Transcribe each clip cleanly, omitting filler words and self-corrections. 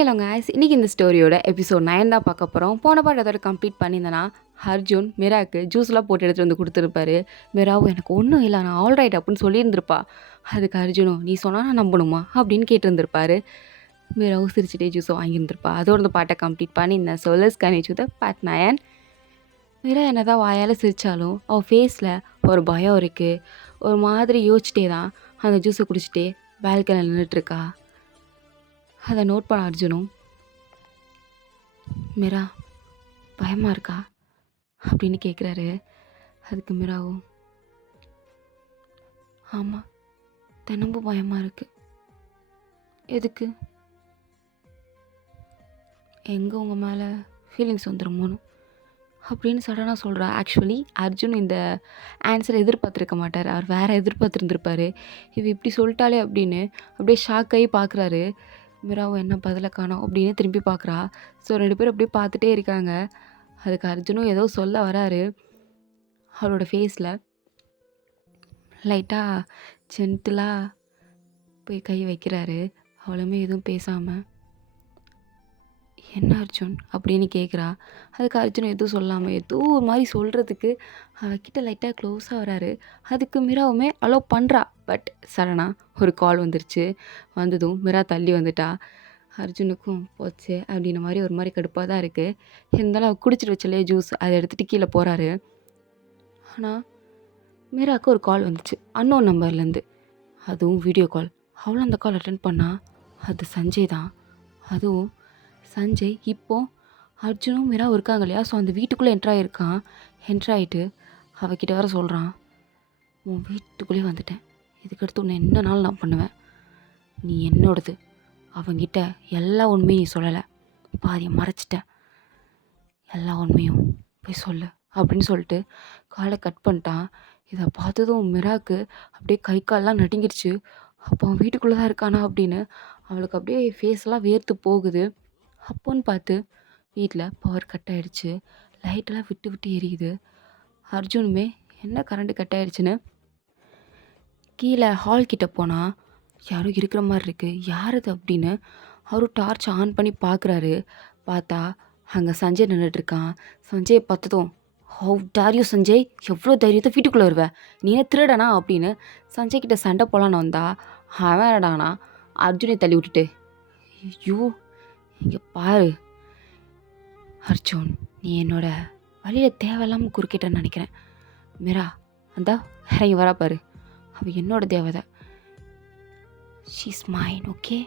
Hello guys, இன்னைக்கு இந்த ஸ்டோரியோட episode 9 தான் பார்க்க போகிறோம். போன பாட்டு அதோட கம்ப்ளீட் பண்ணியிருந்தேன்னா அர்ஜுன் மிராக்கு ஜூஸ்லாம் போட்டு எடுத்துகிட்டு வந்து கொடுத்துருப்பாரு. மிராவும் எனக்கு ஒன்றும் இல்லை, நான் ஆல்ரைட் அப்படின்னு சொல்லியிருந்திருப்பா. அதுக்கு அர்ஜுனும் நீ சொன்னால் நான் நம்பணுமா அப்படின்னு கேட்டிருந்திருப்பாரு. மிராவும் சிரிச்சுட்டே ஜூஸை வாங்கியிருந்திருப்பா. அதோட இந்த பாட்டை கம்ப்ளீட் பண்ணியிருந்தேன். So let's connect with part 9. மிரா என்ன தான் வாயால் சிரித்தாலும் அவள் ஃபேஸில் ஒரு பயம் இருக்குது. ஒரு மாதிரி யோசிச்சிட்டே தான் அந்த ஜூஸை குடிச்சிட்டே பால்கனியில் நின்றுட்டுருக்கா. அதை நோட் பண்ண அர்ஜுனும் மிரா பயமாக இருக்கா அப்படின்னு கேட்குறாரு. அதுக்கு மிராவும் ஆமாம் தினமும் பயமாக இருக்கு. எதுக்கு? எங்கே உங்கள் மேலே ஃபீலிங்ஸ் வந்துடுமோன்னு அப்படின்னு சடனாக சொல்கிறா. ஆக்சுவலி அர்ஜுன் இந்த ஆன்சரை எதிர்பார்த்துருக்க மாட்டார். அவர் வேறு எதிர்பார்த்துருந்துருப்பார். இது இப்படி சொல்லிட்டாலே அப்படின்னு அப்படியே ஷாக் ஆகி பார்க்குறாரு. மிராவும் என்ன பதிலை காணோம் அப்படின்னு திரும்பி பார்க்குறா. ஸோ 2 பேரும் அப்படியே பார்த்துட்டே இருக்காங்க. அதுக்கு அர்ஜுனும் ஏதோ சொல்ல வராரு. அவளோட ஃபேஸில் லைட்டாக ஜென்டிலாக போய் கை வைக்கிறாரு. அவளுமே எதுவும் பேசாமல் என்ன அர்ஜுன் அப்படின்னு கேட்குறா. அதுக்கு அர்ஜுன் எதுவும் சொல்லாமல் ஏதோ ஒரு மாதிரி சொல்கிறதுக்கு அவகிட்ட லைட்டாக க்ளோஸாக வராரு. அதுக்கு மிராவுமே அலோவ் பண்ணுறா. பட் சடனாக ஒரு கால் வந்துருச்சு. வந்ததும் மிரா தள்ளி வந்துட்டா. அர்ஜுனுக்கும் போச்சு அப்படின்ன மாதிரி ஒரு மாதிரி கடுப்பாக தான் இருக்குது. இருந்தாலும் அவர் குடிச்சிட்டு வச்சலையே ஜூஸ் அதை எடுத்துகிட்டு கீழே போகிறாரு. ஆனால் மிராவுக்கு ஒரு கால் வந்துச்சு அன்னோன் நம்பர்லேருந்து. அதுவும் வீடியோ கால். அவளும் அந்த கால் அட்டென்ட் பண்ணா. அது சஞ்சய் தான். அதுவும் சஞ்சய் இப்போது அர்ஜுனும் மிராவும் இருக்காங்க இல்லையா, ஸோ அந்த வீட்டுக்குள்ளே என்ட்ராகிருக்கான். என்ட்ராகிட்டு அவகிட்ட வர சொல்கிறான், உன் வீட்டுக்குள்ளேயே வந்துட்டேன், இதுக்கடுத்து உன்னை என்னனாலும் நான் பண்ணுவேன், நீ என்னோடது, அவங்கிட்ட எல்லா உண்மையும் நீ சொல்லலை, பாதியை மறைச்சிட்ட, எல்லா உண்மையும் போய் சொல்லு அப்படின்னு சொல்லிட்டு காலை கட் பண்ணிட்டான். இதை பார்த்ததும் மிராக்கு அப்படியே கை கால்லாம் நடுங்கிடுச்சு. அப்போ அவன் வீட்டுக்குள்ளே தான் இருக்கானா அப்படின்னு அவளுக்கு அப்படியே ஃபேஸ்லாம் வேர்த்து போகுது. அப்போன்னு பார்த்து வீட்டில் பவர் கட் ஆகிடுச்சு. லைட்டெல்லாம் விட்டு விட்டு எரியுது. அர்ஜுனுமே என்ன கரண்ட்டு கட் ஆகிடுச்சின்னு கீழே ஹால் கிட்டே போனால் யாரும் இருக்கிற மாதிரி இருக்குது. யார் அது அப்படின்னு அவரும் டார்ச் ஆன் பண்ணி பார்க்குறாரு. பார்த்தா அங்கே சஞ்சய் நின்றுட்டுருக்கான். சஞ்சயை பார்த்ததும் ஹவ் டார் யூ சஞ்சய், எவ்வளோ தைரியத்தை வீட்டுக்குள்ளே வருவேன், நீ என்ன திருடனா அப்படின்னு சஞ்சய் கிட்ட சண்டை போகலான்னு வந்தா அவன் என்னடானா அர்ஜுனை தள்ளி விட்டுட்டு, ஐயோ இங்கே பாரு அர்ஜுன், நீ என்னோட வழியில் தேவையில்லாமல் குறுக்கிட்டேன்னு நினைக்கிறேன். மிரா அந்த இறங்கி வரா பாரு, அவள் என்னோட தேவதை, ஷீஸ் மைன், ஓகே?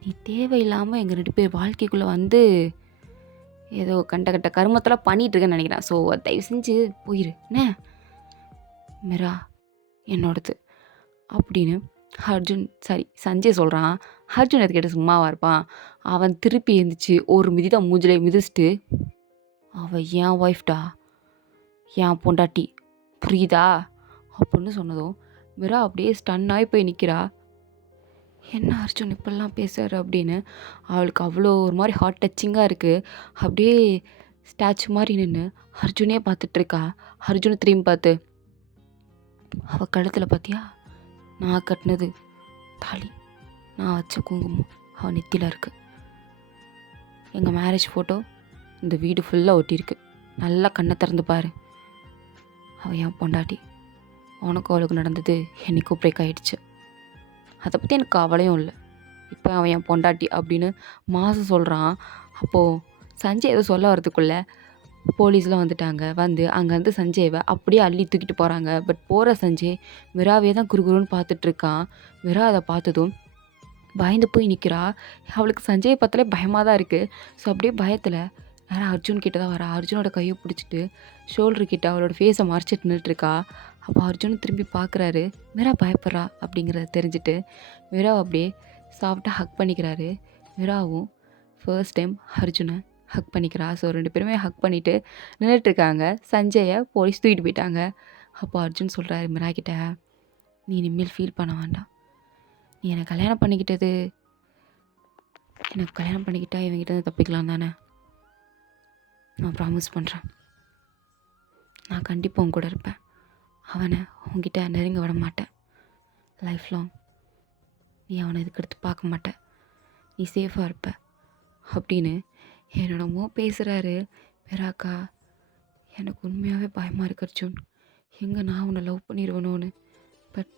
நீ தேவையில்லாமல் எங்கள் 2 பேர் வாழ்க்கைக்குள்ளே வந்து ஏதோ கண்ட கருமத்தெல்லாம் பண்ணிகிட்ருக்கேன்னு நினைக்கிறேன். ஸோ தயவு செஞ்சு போயிரு என்ன, மிரா என்னோடது அப்படின்னு அர்ஜுன் சாரி சஞ்சய் சொல்கிறான். அர்ஜுன் அதை கேட்டு சும்மாவாக இருப்பான். அவன் திருப்பி எழுந்திரிச்சு ஒரு மிதி தான் மூஞ்சிலே மிதிச்சுட்டு, அவள் என் ஒய்ஃப்டா, என் பொண்டாட்டி, புரியுதா அப்படின்னு சொன்னதும் மிரா அப்படியே ஸ்டன்னாகி போய் நிற்கிறா. என்ன அர்ஜுன் இப்படிலாம் பேசுகிற அப்படின்னு அவளுக்கு அவ்வளோ ஒரு மாதிரி ஹார்ட் டச்சிங்காக இருக்குது. அப்படியே ஸ்டாச்சு மாதிரி நின்று அர்ஜுனே பார்த்துட்ருக்கா. அர்ஜுனை திரும்பி பார்த்து, அவள் கழுத்தில் பார்த்தியா, நான் கட்டினது தாலி, நான் வச்ச குங்குமம் அவன் நெத்தியில் இருக்குது, எங்கள் மேரேஜ் ஃபோட்டோ இந்த வீடு ஃபுல்லாக ஒட்டியிருக்கு, நல்லா கண்ணை திறந்து பாரு, அவள் என் பொண்டாட்டி, உனக்கும் அவளுக்கு நடந்தது என்னைக்கோ பிரேக் ஆகிடுச்சு, அதை பற்றி எனக்கு கவலையும் இல்லை, இப்போ அவன் என் பொண்டாட்டி அப்படின்னு மாதம் சொல்கிறான். அப்போது சஞ்சய் ஏதோ சொல்ல வரதுக்குள்ளே போலீஸ்லாம் வந்துட்டாங்க. வந்து அங்கேருந்து சஞ்சய்வை அப்படியே அள்ளி தூக்கிட்டு போகிறாங்க. பட் போகிற சஞ்சய் மிராவே தான் குறுகுறுன்னு பார்த்துட்ருக்கான். மிரா அதை பார்த்ததும் பயந்து போய் நிற்கிறா. அவளுக்கு சஞ்சயை பார்த்தாலே பயமாக தான் இருக்குது. ஸோ அப்படியே பயத்தில் நேராக அர்ஜுன் கிட்ட தான் வரா. அர்ஜுனோட கையை பிடிச்சிட்டு ஷோல்டர் கிட்ட அவளோட ஃபேஸை மறைச்சிட்டு நின்றுட்டுருக்கா. அப்போ அர்ஜுன் திரும்பி பார்க்குறாரு. மிரா பயப்படுறா அப்படிங்கிறத தெரிஞ்சுட்டு மிராவை அப்படியே சாஃப்டாக ஹக் பண்ணிக்கிறாரு. மிராவும் ஃபர்ஸ்ட் டைம் அர்ஜுனை ஹக் பண்ணிக்கிறா. ஸோ 2 பேருமே ஹக் பண்ணிவிட்டு நின்றுட்டுருக்காங்க. சஞ்சயை போலீஸ் தூக்கிட்டு போயிட்டாங்க. அப்போ அர்ஜுன் சொல்கிறாரு மிரா கிட்ட, நீ இனிமேல் ஃபீல் பண்ண வேண்டாம், நீ எனக்கு கல்யாணம் பண்ணிக்கிட்டது, எனக்கு கல்யாணம் பண்ணிக்கிட்டா இவங்கிட்ட தப்பிக்கலாம் தானே, நான் ப்ராமிஸ் பண்ணுறேன், நான் கண்டிப்பாக உன் கூட இருப்பேன், அவனை உங்ககிட்ட நெருங்க விட மாட்டேன், லைஃப் லாங் நீ அவனை இதுக்கடுத்து பார்க்க மாட்டேன், நீ சேஃபாக இருப்ப, அப்படின்னு என்னென்னமோ பேசுகிறாரு. மீராக்கா, எனக்கு உண்மையாகவே பயமாக இருக்கு அர்ஜுன். எங்கே நான் உன்னை லவ் பண்ணிடுவேணும்னு. பட்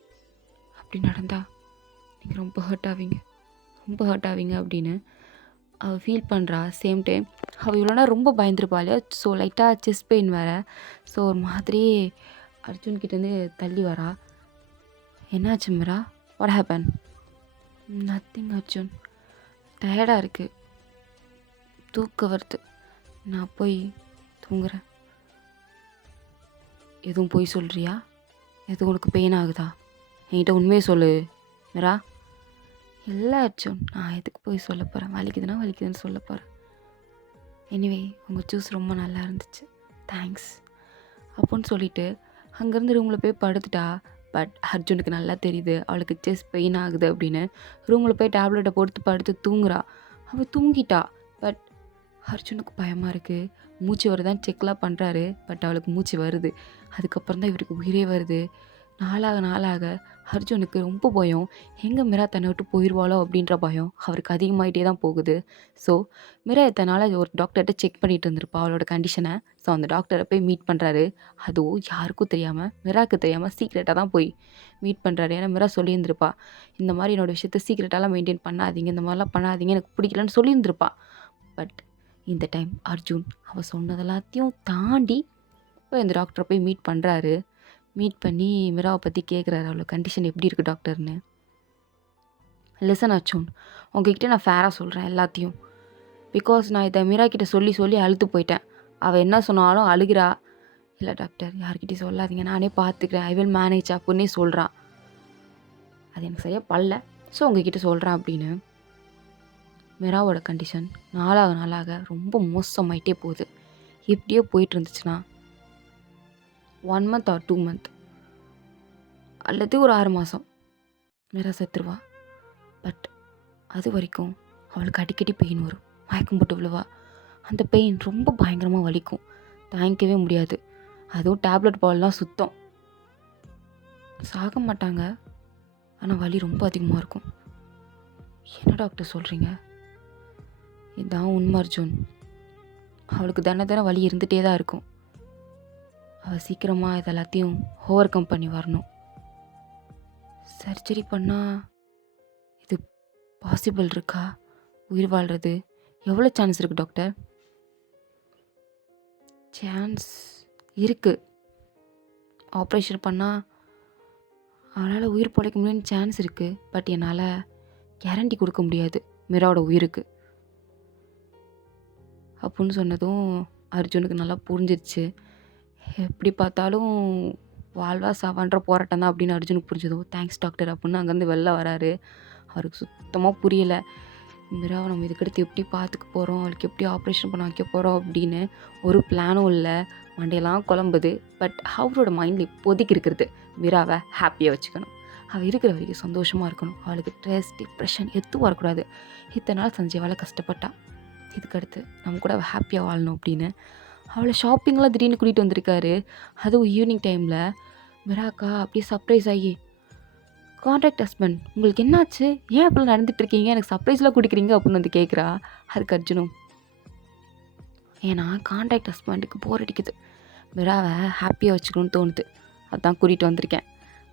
அப்படி நடந்தா நீங்கள் ரொம்ப ஹர்ட் ஆவீங்க, ரொம்ப ஹர்ட் ஆவீங்க அப்படின்னு அவள் ஃபீல் பண்ணுறா. சேம் டைம் அவள் இவ்வளோனா ரொம்ப பயந்துருப்பா இல்லையா? ஸோ லைட்டாக செஸ்ட் பெயின் வேறு. ஸோ ஒரு மாதிரி அர்ஜுன்கிட்டேருந்து தள்ளி வரா. என்னாச்சு Meera? What happen? Nothing Arjun, டயர்டாக இருக்குது, தூக்கம் வருது, நான் போய் தூங்குறேன். எதுவும் போய் சொல்கிறியா? எதுவும் உனக்கு பெயின் ஆகுதா? என்கிட்ட உண்மையை சொல்லு மீரா. இல்லை அர்ஜுன், நான் எதுக்கு போய் சொல்ல போகிறேன்? வலிக்குதுன்னா வலிக்குதுன்னு சொல்ல போகிறேன். எனிவே உங்கள் ஜூஸ் ரொம்ப நல்லா இருந்துச்சு, தேங்க்ஸ் அப்படின்னு சொல்லிட்டு அங்கேருந்து ரூமில் போய் படுத்துட்டா. பட் அர்ஜுனுக்கு நல்லா தெரியுது அவளுக்கு செஸ்ட் பெயின் ஆகுது அப்படின்னு. ரூமில் போய் டேப்லெட்டை போட்டு படுத்து தூங்குறா. அவள் தூங்கிட்டா. பட் அர்ஜுனுக்கு பயமாக இருக்குது. மூச்சு வருதான்னு செக்லாம் பண்ணுறாரு. பட் அவளுக்கு மூச்சு வருது. அதுக்கப்புறம் தான் இவருக்கு உயிரே வருது. நாளாக நாளாக அர்ஜுனுக்கு ரொம்ப பயம். எங்கே மீரா தன்னை விட்டு போயிடுவாளோ அப்படின்ற பயம் அவருக்கு அதிகமாகிட்டே தான் போகுது. ஸோ மீரா எத்தனால ஒரு டாக்டர்கிட்ட செக் பண்ணிட்டு இருந்திருப்பா அவளோட கண்டிஷனை. ஸோ அந்த டாக்டரை போய் மீட் பண்ணுறாரு. அதுவும் யாருக்கும் தெரியாமல், மீராவுக்கு தெரியாமல் சீக்ரெட்டாக தான் போய் மீட் பண்ணுறாரு. ஏன்னா மீரா சொல்லியிருந்திருப்பா, இந்த மாதிரி என்னோடய விஷயத்த சீக்ரெட்டாலாம் மெயின்டைன் பண்ணாதீங்க, இந்த மாதிரிலாம் பண்ணாதீங்க, எனக்கு பிடிக்கலன்னு சொல்லியிருந்திருப்பா. பட் இந்த டைம் அர்ஜுன் அவள் சொன்னது எல்லாத்தையும் தாண்டி இப்போ இந்த டாக்டரை போய் மீட் பண்ணுறாரு. மீட் பண்ணி மீராவை பற்றி கேட்குறாரு, அவளோட கண்டிஷன் எப்படி இருக்குது டாக்டர்னு. லிசன் அர்ஜுன், உங்ககிட்ட நான் ஃபேராக சொல்கிறேன் எல்லாத்தையும். பிகாஸ் நான் இதை மீரா கிட்ட சொல்லி சொல்லி அழுத்து போயிட்டேன். அவள் என்ன சொன்னாலும் அழுகிறா. இல்லை டாக்டர், யார்கிட்டையும் சொல்லாதீங்க, நானே பார்த்துக்கிறேன், ஐ வில் மேனேஜ் அப்படின்னே சொல்கிறான். அது எனக்கு சரியாக பல்ல, ஸோ உங்ககிட்ட சொல்கிறேன் அப்படின்னு. மீராவோட கண்டிஷன் நாளாக நாளாக ரொம்ப மோசமாயிட்டே போகுது. எப்படியோ போயிட்டு இருந்துச்சுன்னா 1 month or 2 month அல்லது ஒரு 6 மாதம் மீரா செத்துருவா. பட் அது வரைக்கும் அவளுக்கு அடிக்கடி பெயின் வரும், மயக்கம் போட்டு விழுவா. அந்த பெயின் ரொம்ப பயங்கரமாக வலிக்கும், தாங்கிக்கவே முடியாது. அதுவும் டேப்லெட் பால்லாம் சுத்தம். சாக மாட்டாங்க, ஆனால் வலி ரொம்ப அதிகமாக இருக்கும். என்ன டாக்டர் சொல்கிறீங்க? இதுதான் உண்மை அர்ஜுன். அவளுக்கு தின தினம் வலி இருந்துகிட்டே தான் இருக்கும். அவள் சீக்கிரமாக இது எல்லாத்தையும் ஓவர் கம் பண்ணி வரணும். சர்ஜரி பண்ணால் இது பாசிபிள் இருக்கா? உயிர் வாழ்கிறது எவ்வளோ சான்ஸ் இருக்குது டாக்டர்? சான்ஸ் இருக்குது. ஆப்ரேஷன் பண்ணால் அவளால் உயிர் பிழைக்க முடியும்னு சான்ஸ் இருக்குது. பட் என்னால் கேரண்டி கொடுக்க முடியாது மீராவோட உயிருக்கு அப்படின்னு சொன்னதும் அர்ஜுனுக்கு நல்லா புரிஞ்சிருச்சு. எப்படி பார்த்தாலும் வாழ்வா சாவான்ற போராட்டம் தான் அப்படின்னு அர்ஜுனுக்கு புரிஞ்சதும் தேங்க்ஸ் டாக்டர் அப்படின்னு அங்கேருந்து வெளில வராரு. அவருக்கு சுத்தமாக புரியலை, மீராவை நம்ம இதுக்கடுத்து எப்படி பார்த்துக்க போகிறோம், அவளுக்கு எப்படி ஆப்ரேஷன் பண்ண வைக்க போகிறோம் அப்படின்னு ஒரு பிளானும் இல்லை. மண்டையெல்லாம் குழம்புது. பட் அவரோட மைண்டில் இப்போதைக்கு இருக்கிறது மீராவை ஹாப்பியாக வச்சுக்கணும், அவள் இருக்கிற வரைக்கும் சந்தோஷமாக இருக்கணும், அவளுக்கு ஸ்ட்ரெஸ் டிப்ரெஷன் எதுவும் வரக்கூடாது. இத்தனை நாள் சஞ்சீவால் கஷ்டப்பட்டா, இதுக்கடுத்து நம்ம கூட அவள் ஹாப்பியாக வாழணும் அப்படின்னு அவளை ஷாப்பிங்லாம் திடீர்னு கூட்டிகிட்டு வந்திருக்காரு. அதுவும் ஈவினிங் டைமில். மீராக்கா அப்படியே சர்ப்ரைஸ் ஆகி, கான்ட்ராக்ட் ஹஸ்பண்ட் உங்களுக்கு என்னாச்சு, ஏன் இப்படிலாம் நடந்துட்டு இருக்கீங்க, எனக்கு சர்ப்ரைஸ்லாம் கொடுக்குறீங்க அப்படின்னு வந்து கேட்குறா. அதுக்கு அர்ஜுனும், ஏன்னா கான்ட்ராக்ட் ஹஸ்பண்டுக்கு போர் அடிக்குது, மீராவை ஹாப்பியாக வச்சுக்கணும்னு தோணுது, அதான் கூட்டிகிட்டு வந்திருக்கேன்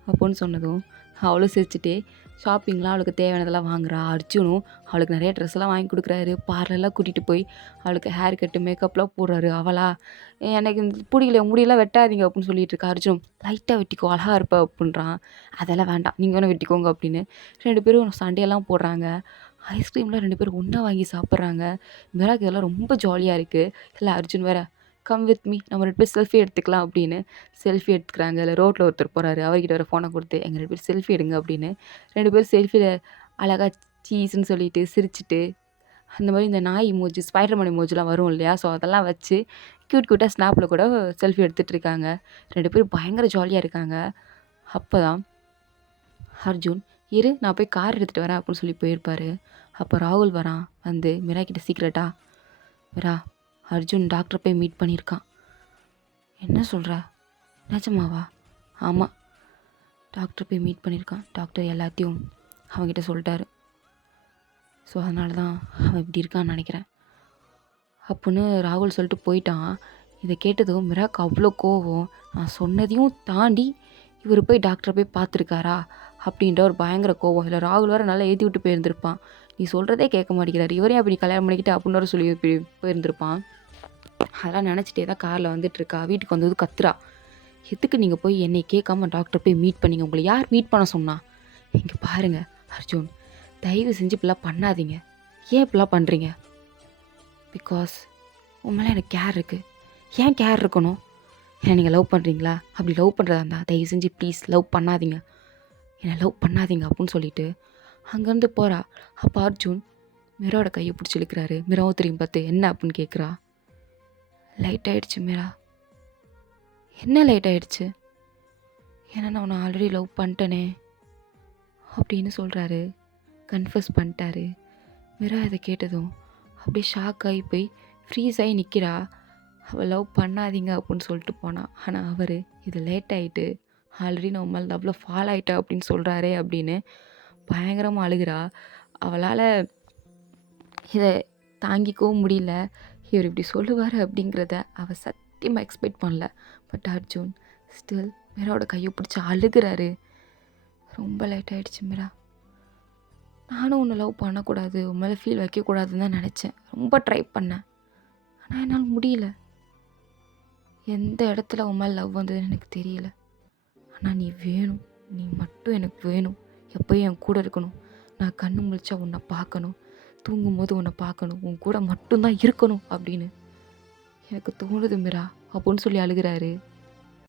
அப்படின்னு சொன்னதும் அவளும் சிரிச்சுட்டு ஷாப்பிங்லாம் அவளுக்கு தேவையானதெல்லாம் வாங்குறா. அர்ஜுனும் அவளுக்கு நிறைய ட்ரெஸ்ஸெல்லாம் வாங்கி கொடுக்குறாரு. பார்லர்லாம் கூட்டிகிட்டு போய் அவளுக்கு ஹேர் கட்டு மேக்கப்லாம் போடுறாரு. அவளா எனக்கு இந்த பிடிக்கல, முடியெல்லாம் வெட்டாதீங்க அப்படின்னு சொல்லிட்டு இருக்கா. அர்ஜுன் லைட்டாக வெட்டிக்கோ, அழகாக இருப்ப அப்படின்றான். அதெல்லாம் வேண்டாம், நீங்கள் வேணால் வெட்டிக்கோங்க அப்படின்னு 2 பேரும் சண்டையெல்லாம் போடுறாங்க. ஐஸ்கிரீம்லாம் 2 பேரும் ஒன்றா வாங்கி சாப்பிட்றாங்க. மீராக்கு இதெல்லாம் ரொம்ப ஜாலியாக இருக்குது. இல்லை அர்ஜுன் வேற கம் வித் மீ, நம்ம 2 பேர் செல்ஃபி எடுத்துக்கலாம் அப்படின்னு செல்ஃபி எடுத்துக்கிறாங்க. இல்லை ரோட்டில் ஒருத்தர் போகிறாரு, அவர்கிட்ட வர ஃபோனை கொடுத்து எங்கள் 2 பேர் செல்ஃபி எடுங்க அப்படின்னு 2 பேர் செல்ஃபியில் அழகாக சீஸ்ன்னு சொல்லிட்டு சிரிச்சிட்டு, அந்த மாதிரி இந்த நாய் இமோஜி, ஸ்பைடர்மேன் இமோஜிலாம் வரும் இல்லையா, ஸோ அதெல்லாம் வச்சு க்யூட்டாக ஸ்னாப்பில் கூட செல்ஃபி எடுத்துகிட்டு இருக்காங்க. 2 பேரும் பயங்கர ஜாலியாக இருக்காங்க. அப்போ தான் அர்ஜுன், இரு நான் போய் கார் எடுத்துகிட்டு வரேன் அப்படின்னு சொல்லி போயிருப்பார். அப்போ ராகுல் வரான். வந்து மீரா கிட்ட சீக்ரெட்டா, மீரா அர்ஜுன் டாக்டரை போய் மீட் பண்ணியிருக்கான். என்ன சொல்கிற, நிஜமாவா? ஆமாம், டாக்டர் போய் மீட் பண்ணியிருக்கான். டாக்டர் எல்லாத்தையும் அவங்ககிட்ட சொல்லிட்டாரு. ஸோ அதனால தான் அவன் இப்படி இருக்கான்னு நினைக்கிறேன் அப்புடின்னு ராகுல் சொல்லிட்டு போயிட்டான். இதை கேட்டதும் மிராக்கு அவ்வளோ கோவம். நான் சொன்னதையும் தாண்டி இவர் போய் டாக்டரை போய் பார்த்துருக்காரா அப்படின்ற ஒரு பயங்கர கோவம். இல்லை ராகுல் வேறு நல்லா ஏற்றி விட்டு போயிருந்திருப்பான். நீ சொல்கிறதே கேட்க மாட்டேங்கிறாரு, இவரையும் அப்படி கல்யாணம் பண்ணிக்கிட்டு அப்படின்னு வேறு சொல்லி போயிருந்திருப்பான். அதெல்லாம் நினச்சிட்டே தான் காரில் வந்துட்டுருக்கா. வீட்டுக்கு வந்தது கத்துறா. எதுக்கு நீங்கள் போய் என்னை கேட்காம டாக்டரை போய் மீட் பண்ணீங்க? உங்களை யார் மீட் பண்ண சொன்னா? இங்கே பாருங்கள் அர்ஜுன், தயவு செஞ்சு இப்படிலாம் பண்ணாதீங்க. ஏன் இப்படிலாம் பண்ணுறீங்க? பிகாஸ் உன் மேலே எனக்கு கேர் இருக்குது. ஏன் கேர் இருக்கணும்? ஏன்னா நீங்கள் லவ் பண்ணுறீங்களா? அப்படி லவ் பண்ணுறதா இருந்தால் தயவு செஞ்சு ப்ளீஸ் லவ் பண்ணாதீங்க, என்னை லவ் பண்ணாதீங்க அப்படின்னு சொல்லிட்டு அங்கேருந்து போகிறா. அப்போ அர்ஜுன் மிராவோட கையை பிடிச்சி இழுக்கிறாரு. மிராவும் திரும்பி பார்த்து என்ன அப்படின்னு கேட்குறா. லைட் ஆகிடுச்சு மிரா. என்ன லைட் ஆகிடுச்சு? ஏன்னா நான் உன்னை ஆல்ரெடி லவ் பண்ணிட்டேனே அப்படின்னு சொல்கிறாரு. கன்ஃபஸ் பண்ணிட்டாரு. மிரா இதை கேட்டதும் அப்படியே ஷாக் ஆகி போய் ஃப்ரீஸ் ஆகி நிற்கிறா. அவள் லவ் பண்ணாதீங்க அப்படின்னு சொல்லிட்டு போனான். ஆனால் அவர் இது லேட் ஆகிட்டு, ஆல்ரெடி நான் உன் மேலே லவ்வில் ஃபால் ஆகிட்டா அப்படின்னு சொல்கிறாரே அப்படின்னு பயங்கரமாக அழுகிறா. அவளால் இதை தாங்கிக்கவும் முடியல. இவர் இப்படி சொல்லுவார் அப்படிங்கிறத அவள் சத்தியமாக எக்ஸ்பெக்ட் பண்ணல. பட் அர்ஜுன் ஸ்டில் மிராவோட கையை பிடிச்சி அழுகிறாரு. ரொம்ப லேட் ஆகிடுச்சு மிரா. நானும் உன்னை லவ் பண்ணக்கூடாது, உன் மேலே ஃபீல் வைக்கக்கூடாதுன்னு தான் நினச்சேன். ரொம்ப ட்ரை பண்ணேன், ஆனால் என்னால் முடியல. எந்த இடத்துல உன் மேலே லவ் வந்ததுன்னு எனக்கு தெரியல. ஆனால் நீ வேணும், நீ மட்டும் எனக்கு வேணும். எப்போயும் என் கூட இருக்கணும். நான் கண்ணு முழிச்சா உன்னை பார்க்கணும், தூங்கும் போது உன்னை பார்க்கணும், உன் கூட மட்டும்தான் இருக்கணும் அப்படின்னு எனக்கு தோணுது மிரா அப்படின்னு சொல்லி அழுகிறாரு.